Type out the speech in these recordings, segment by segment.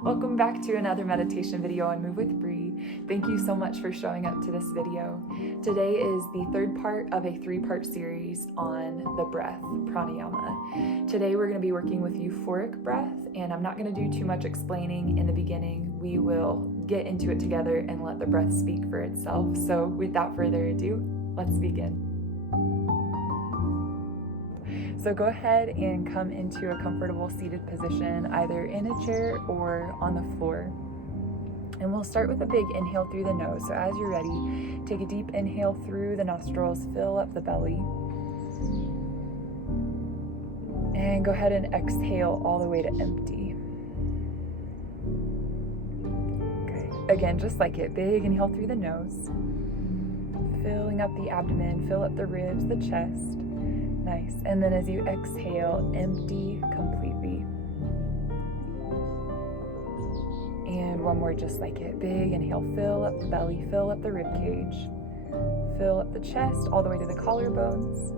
Welcome back to another meditation video on Move with Bree. Thank you so much for showing up to this video. Today is the third part of a 3-part series on the breath, Pranayama. Today we're going to be working with euphoric breath, and I'm not going to do too much explaining in the beginning. We will get into it together and let the breath speak for itself. So without further ado, let's begin. So go ahead and come into a comfortable seated position, either in a chair or on the floor. And we'll start with a big inhale through the nose. So as you're ready, take a deep inhale through the nostrils, fill up the belly. And go ahead and exhale all the way to empty. Okay, again, just like it, big inhale through the nose. Filling up the abdomen, fill up the ribs, the chest. Nice. And then as you exhale, empty completely. And one more just like it. Big inhale, fill up the belly, fill up the rib cage, fill up the chest all the way to the collarbones.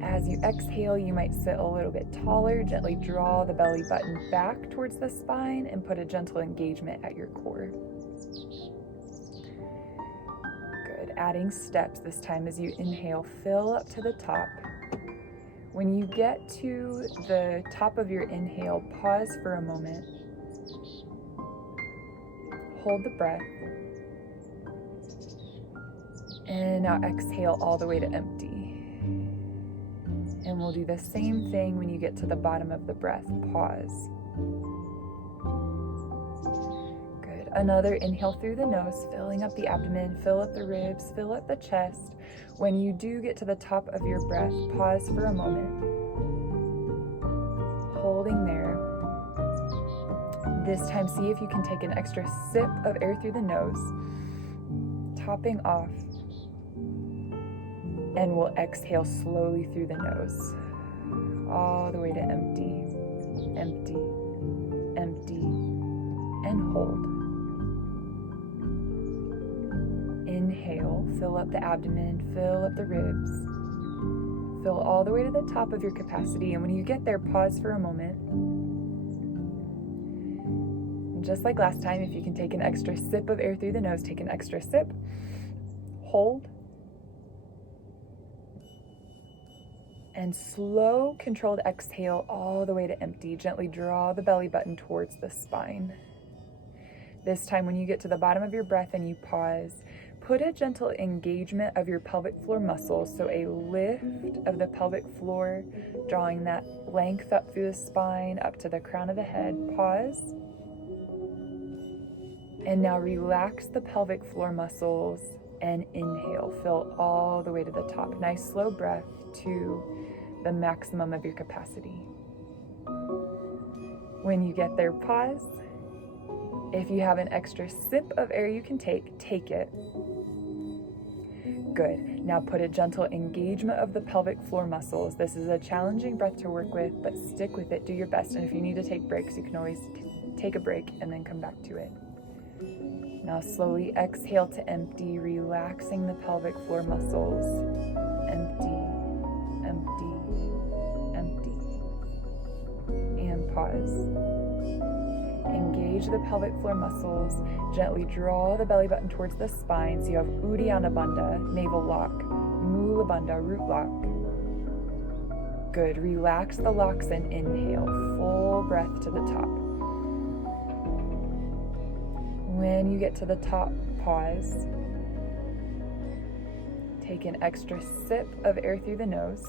As you exhale, you might sit a little bit taller, gently draw the belly button back towards the spine and put a gentle engagement at your core. Adding steps this time. As you inhale, fill up to the top. When you get to the top of your inhale, pause for a moment. Hold the breath. And now exhale all the way to empty. And we'll do the same thing when you get to the bottom of the breath. Pause. Another inhale through the nose, filling up the abdomen, fill up the ribs, fill up the chest. When you do get to the top of your breath, pause for a moment. Holding there. This time, see if you can take an extra sip of air through the nose, topping off. And we'll exhale slowly through the nose, all the way to empty, empty, empty, and hold. Inhale, fill up the abdomen, fill up the ribs, fill all the way to the top of your capacity. And when you get there, pause for a moment. And just like last time, if you can take an extra sip of air through the nose, take an extra sip, hold, and slow, controlled exhale all the way to empty. Gently draw the belly button towards the spine. This time, when you get to the bottom of your breath and you pause, put a gentle engagement of your pelvic floor muscles, so a lift of the pelvic floor, drawing that length up through the spine, up to the crown of the head. Pause. And now relax the pelvic floor muscles and inhale. Fill all the way to the top. Nice slow breath to the maximum of your capacity. When you get there, pause. If you have an extra sip of air you can take it. Good. Now put a gentle engagement of the pelvic floor muscles. This is a challenging breath to work with, but stick with it, do your best. And if you need to take breaks, you can always take a break and then come back to it. Now slowly exhale to empty, relaxing the pelvic floor muscles. Empty, empty, empty. And pause. Engage the pelvic floor muscles. Gently draw the belly button towards the spine. So you have Uddiyana Bandha, navel lock, Mula Bandha, root lock. Good. Relax the locks and inhale. Full breath to the top. When you get to the top, pause. Take an extra sip of air through the nose.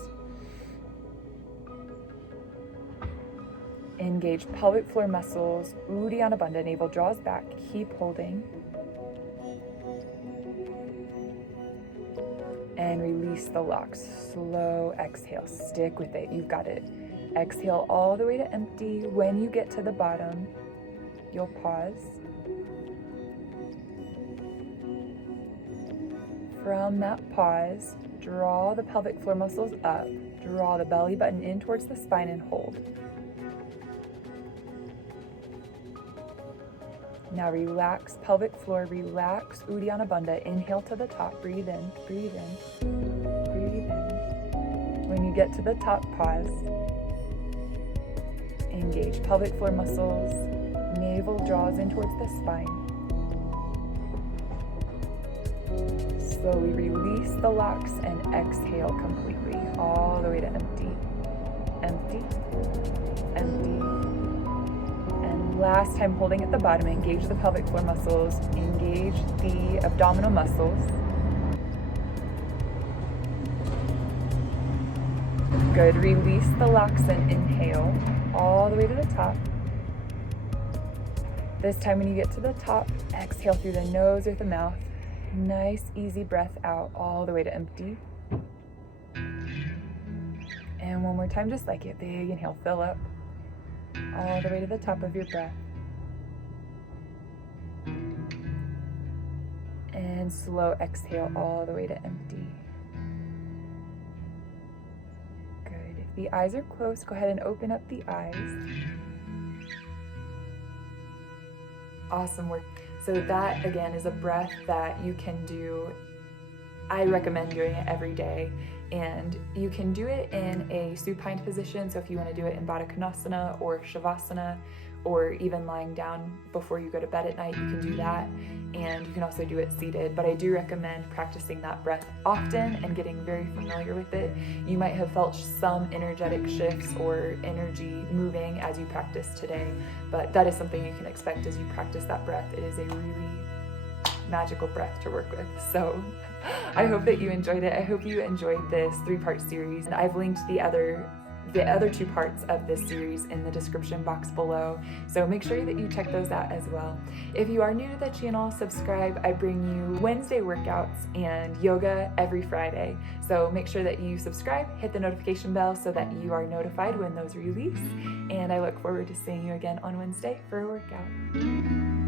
Engage pelvic floor muscles, Uddiyana Bandha, navel draws back, keep holding. And release the locks, slow exhale, stick with it, you've got it. Exhale all the way to empty. When you get to the bottom, you'll pause. From that pause, draw the pelvic floor muscles up, draw the belly button in towards the spine and hold. Now relax pelvic floor, relax Uddiyana Bandha. Inhale to the top, breathe in, breathe in, breathe in. When you get to the top, pause. Engage pelvic floor muscles. Navel draws in towards the spine. Slowly release the locks and exhale completely, all the way to empty. Empty. Empty. And last time, holding at the bottom, engage the pelvic floor muscles. Engage the abdominal muscles. Good. Release the locks and inhale all the way to the top. This time when you get to the top, exhale through the nose or the mouth. Nice, easy breath out all the way to empty. And one more time, just like it. Big inhale, fill up all the way to the top of your breath. And slow exhale all the way to empty. Good. If the eyes are closed, go ahead and open up the eyes. Awesome work. So that, again, is a breath that you can do. I recommend doing it every day. And you can do it in a supine position. So if you want to do it in Baddha Konasana or Shavasana, or even lying down before you go to bed at night, you can do that. And you can also do it seated. But I do recommend practicing that breath often and getting very familiar with it. You might have felt some energetic shifts or energy moving as you practice today, but that is something you can expect as you practice that breath. It is a really magical breath to work with. So I hope that you enjoyed it. I hope you enjoyed this 3-part series, and I've linked the other 2 parts of this series in the description box below, so make sure that you check those out as well. If you are new to the channel, subscribe. I bring you Wednesday workouts and yoga every Friday, so make sure that you subscribe, hit the notification bell so that you are notified when those release, and I look forward to seeing you again on Wednesday for a workout.